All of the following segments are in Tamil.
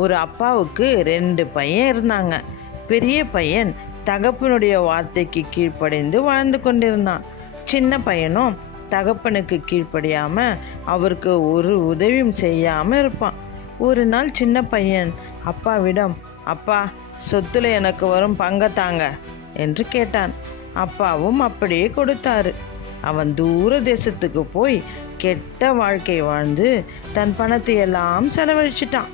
ஒரு அப்பாவுக்கு 2 பையன் இருந்தாங்க. பெரிய பையன் தகப்பனுடைய வார்த்தைக்கு கீழ்ப்படிந்து வாழ்ந்து கொண்டிருந்தான். சின்ன பையனும் தகப்பனுக்கு கீழ்ப்படியாம அவருக்கு ஒரு உதவியும் செய்யாம இருப்பான். ஒரு நாள் சின்ன பையன் அப்பாவிடம், அப்பா, சொத்துல எனக்கு வரும் பங்கத்தாங்க என்று கேட்டான். அப்பாவும் அப்படியே கொடுத்தாரு. அவன் தூர தேசத்துக்கு போய் கெட்ட வாழ்க்கை வாழ்ந்து தன் பணத்தை எல்லாம் செலவழிச்சிட்டான்.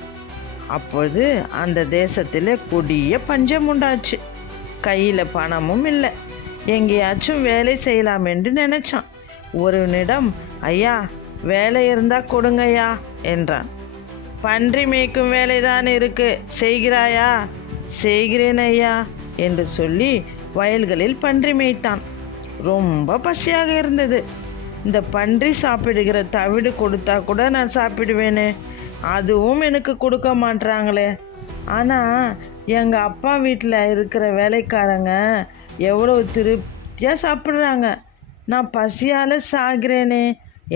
அப்பொழுது அந்த தேசத்தில் கொடிய பஞ்சம் உண்டாச்சு. கையில் பணமும் இல்லை. எங்கேயாச்சும் வேலை செய்யலாம் என்று நினைச்சான். ஒருவனிடம், ஐயா, வேலை இருந்தா கொடுங்கய்யா என்றான். பன்றி மேய்க்கும் வேலைதான் இருக்கு, செய்கிறாயா? செய்கிறேன் ஐயா என்று சொல்லி வயல்களில் பன்றி மேய்த்தான். ரொம்ப பசியாக இருந்தது. இந்த பன்றி சாப்பிடுகிற தவிடு கொடுத்தா கூட நான் சாப்பிடுவேனே, அதுவும் எனக்கு கொடுக்க மாட்டாங்களே. ஆனால் எங்கள் அப்பா வீட்டில் இருக்கிற வேலைக்காரங்க எவ்வளோ திருப்தியாக சாப்பிட்றாங்க, நான் பசியால் சாகிறேனே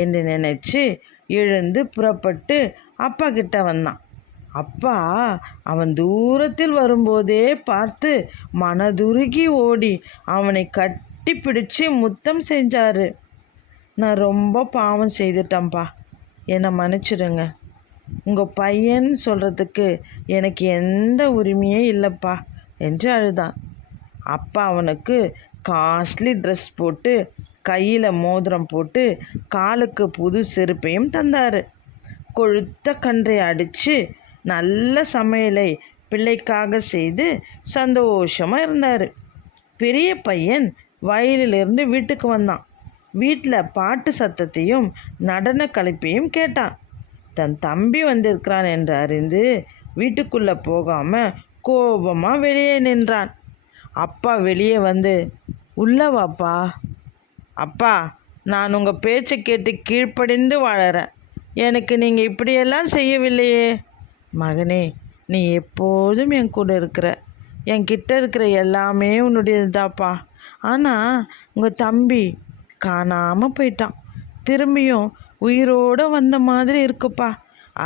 என்று நினச்சி எழுந்து புறப்பட்டு அப்பா கிட்ட வந்தான். அப்பா அவன் தூரத்தில் வரும்போதே பார்த்து மனதுருகி ஓடி அவனை கட்டி பிடிச்சு முத்தம் செஞ்சாரு. நான் ரொம்ப பாவம் செய்துட்டேன்ப்பா, என்னை மன்னிச்சிடுங்க. உங்கள் பையன் சொல்கிறதுக்கு எனக்கு எந்த உரிமையே இல்லைப்பா என்று அழுதான். அப்பா அவனுக்கு காஸ்ட்லி ட்ரெஸ் போட்டு, கையில் மோதிரம் போட்டு, காலுக்கு புது செருப்பையும் தந்தார். கொழுத்த கன்றை அடித்து நல்ல சமையலை பிள்ளைக்காக செய்து சந்தோஷமாக இருந்தார். பெரிய பையன் வயலிலிருந்து வீட்டுக்கு வந்தான். வீட்டில் பாட்டு சத்தத்தையும் நடன கலைப்பையும் கேட்டான். தன் தம்பி வந்திருக்கிறான் என்று அறிந்து வீட்டுக்குள்ளே போகாமல் கோபமாக வெளியே நின்றான். அப்பா வெளியே வந்து, உள்ள வாப்பா. அப்பா, நான் உங்கள் பேச்சை கேட்டு கீழ்ப்படிந்து வாழறேன். எனக்கு நீங்கள் இப்படியெல்லாம் செய்யவில்லையே. மகனே, நீ எப்போதும் என் கூட இருக்கிற. என்கிட்ட இருக்கிற எல்லாமே உன்னுடையது தாப்பா. ஆனால் உங்கள் தம்பி காணாமல் போயிட்டான். திரும்பியும் உயிரோடு வந்த மாதிரி இருக்குப்பா.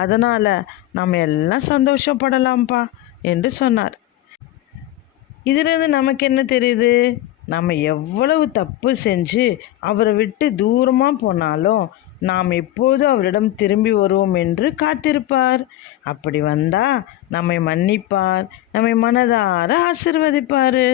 அதனால் நம்ம எல்லாம் சந்தோஷப்படலாம்ப்பா என்று சொன்னார். இதிலிருந்து நமக்கு என்ன தெரியுது? நம்ம எவ்வளவு தப்பு செஞ்சு அவரை விட்டு தூரமாக போனாலும் நாம் எப்போது அவரிடம் திரும்பி வருவோம் என்று காத்திருப்பார். அப்படி வந்தால் நம்மை மன்னிப்பார், நம்மை மனதார ஆசீர்வதிப்பார்.